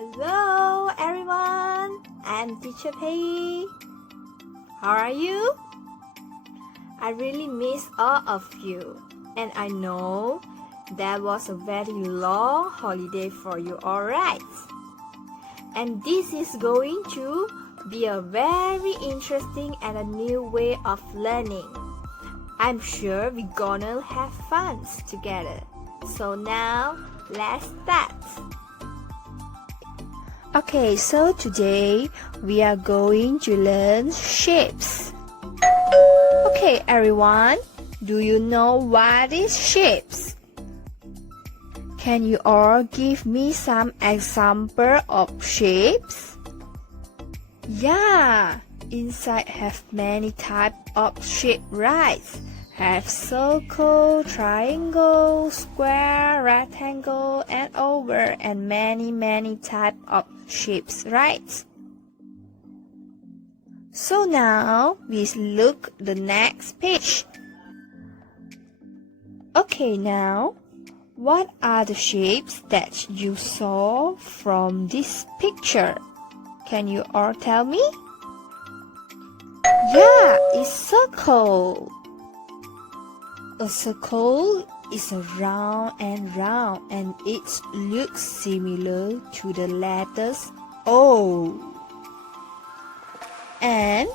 Hello everyone, I'm Teacher Pei. How are you? I really miss all of you, and I know that was a very long holiday for you, alright? And this is going to be a very interesting and a new way of learning. I'm sure we're gonna have fun together. So now, let's start. Okay, so today we are going to learn shapes. Okay, everyone, do you know what is shapes? Can you all give me some example of shapes? Yeah, inside have many types of shape, right? Have circle, triangle, square, rectangle, and oval, and many types of shapes, right? So now we look the next page. Okay, now what are the shapes that you saw from this picture? Can you all tell me? Yeah, it's circle. A circle is round and it looks similar to the letters O. And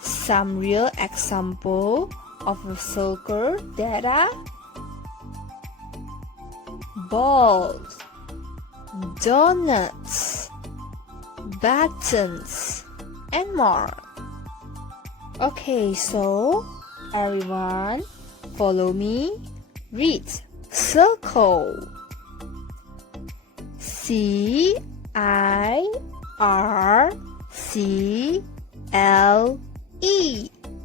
some real example of a circle that are balls, donuts, buttons, and more. Okay, so everyone, follow me. Read circle. C-I-R-C-L-E.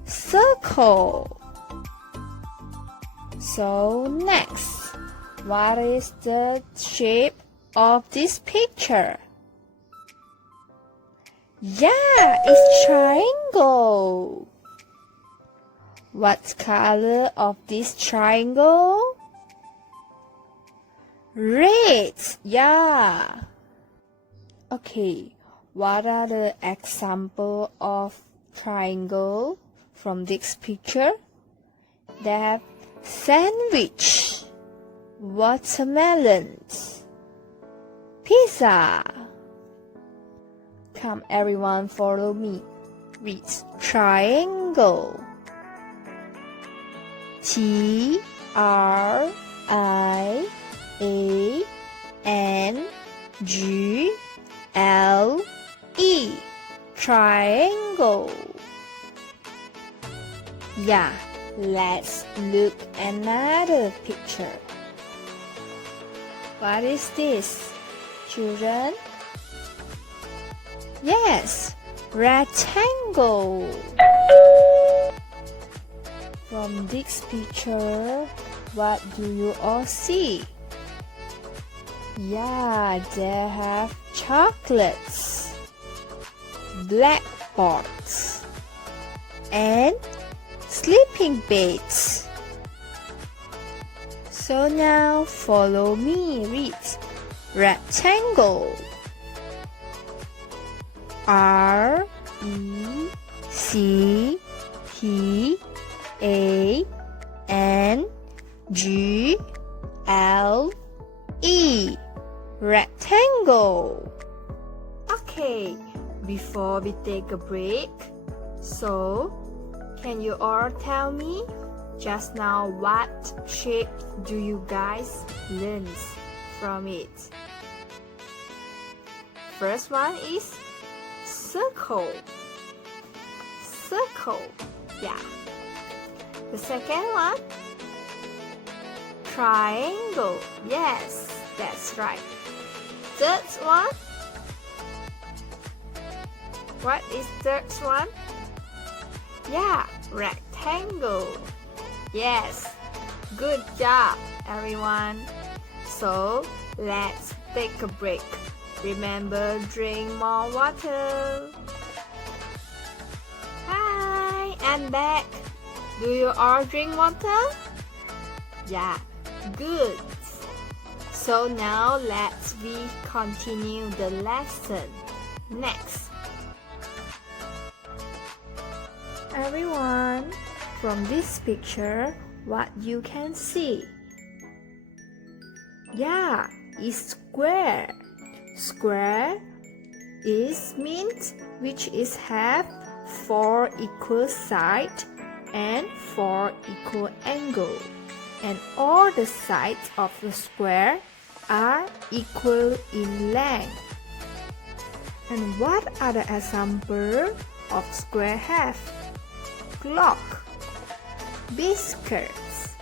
Circle. So next, what is the shape of this picture? Yeah, it's triangle. What color of this triangle? Red. Yeah. Okay, what are the examples of triangle from this picture? They have sandwich, watermelons, pizza. Come everyone, follow me. Read triangle. T-R-I-A-N-G-L-E. Triangle. Yeah, let's look another picture. What is this, children? Yes, rectangle. From this picture, what do you all see? Yeah, they have chocolates, blackboards, and sleeping beds. So now follow me, read rectangle. R-E-C-T-A-N-G-L-E. Rectangle. Okay, before we take a break, so can you all tell me just now what shape do you guys learn from it? First one is circle. Circle. Yeah. The second one, triangle. Yes, that's right. Third one. What is third one? Yeah, rectangle. Yes, good job, everyone. So let's take a break. Remember, drink more water. Hi, I'm back. Do you all drink water? Yeah, good. So now let's we continue the lesson. Next. Everyone, from this picture, what you can see? Yeah, it's square. Square is means which is have 4 equal sides and 4 equal angles, and all the sides of the square are equal in length. And what are the examples of square have? Clock, biscuits.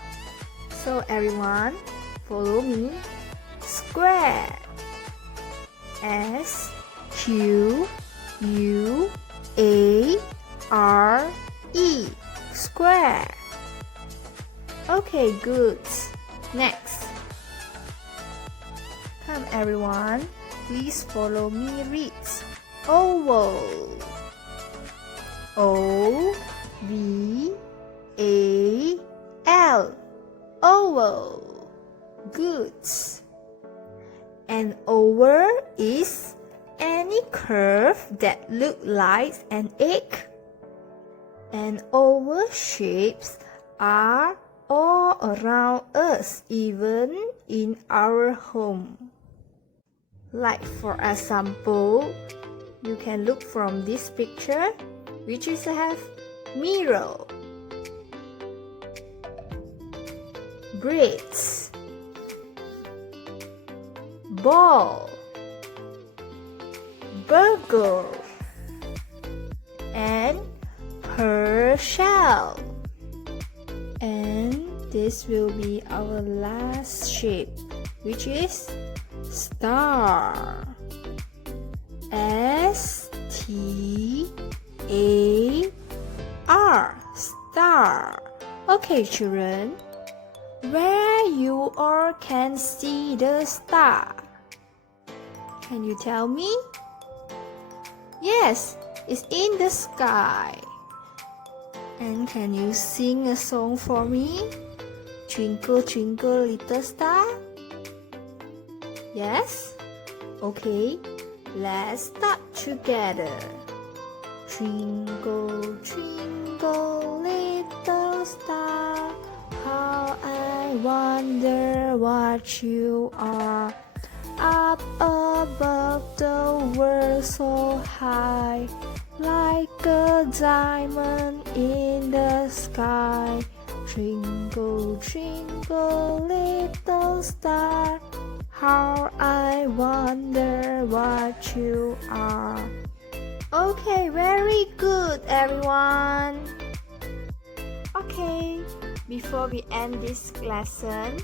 So everyone, follow me. Square. S-Q-U-A-R-E. Square. Okay, good. Next. Come everyone, please follow me. Read. Oval. O-V-A-L. Oval. Good. An oval is any curve that looks like an egg. And oval shapes are all around us, even in our home. Like for example, you can look from this picture, which is have mirror, braids, ball, burger, and pearl shell. And this will be our last shape, which is star. S-T-A-R. Star. Okay, children, where you all can see the star? Can you tell me? Yes, it's in the sky. And can you sing a song for me? Twinkle, twinkle, little star. Yes? Okay, let's start together. Twinkle, twinkle, little star, how I wonder what you are. Up above the world so high, like a diamond in the sky. Twinkle, twinkle, little star, how I wonder what you are. Okay, very good, everyone. Okay, before we end this lesson,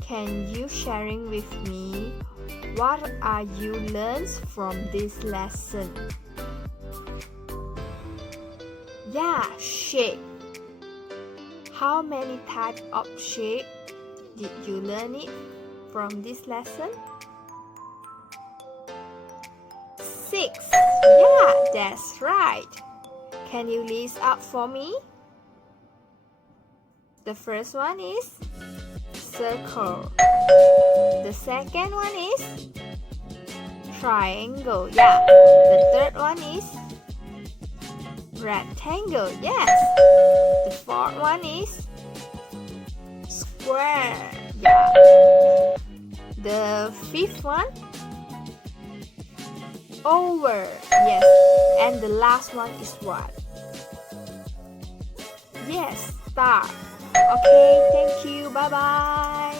can you sharing with me what are you learned from this lesson? Yeah, shape. How many types of shape did you learn it from this lesson? 6. Yeah, that's right. Can you list out for me? The first one is circle. The second one is triangle. Yeah. The third one is rectangle. Yes. The fourth one is square. Yeah. The fifth one, oval. Yes. And the last one is what? Yes, star. Okay, thank you. Bye bye.